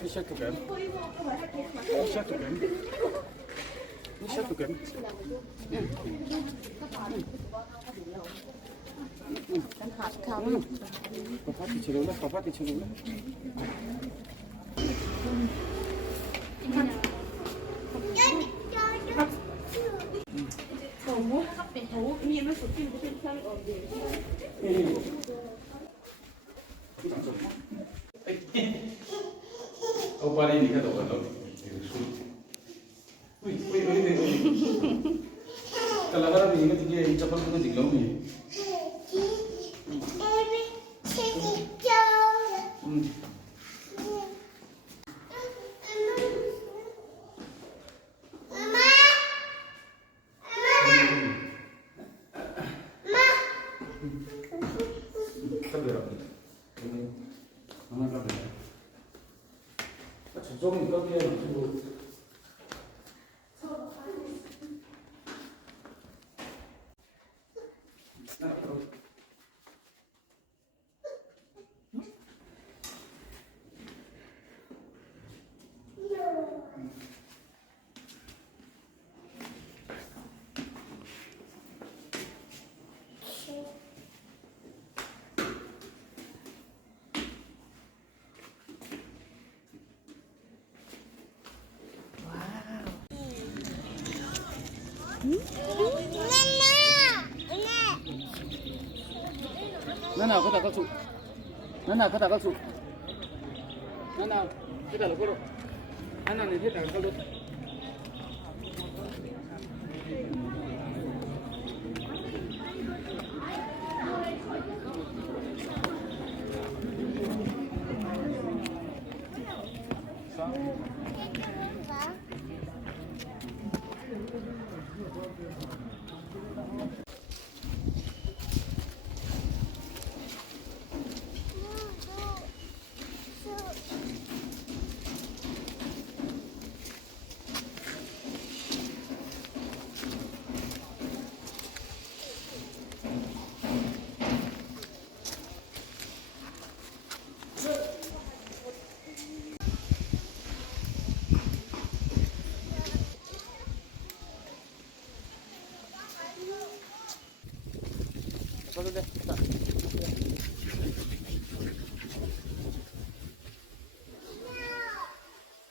티셔츠 뱀. 티셔츠 뱀. 티셔츠 뱀. 파티 치료래? 파티 치료래? Opa ini kan opa dong. Wih. Kalau orang ini tinggi cepat kan tinggi lomi. 조금 꺾여야 뭐 Nana, kau tak kalsu. Nana, kau tak kalsu. Nana, kita lakukan. Nana ni dia tak kalsu. Boleh deh,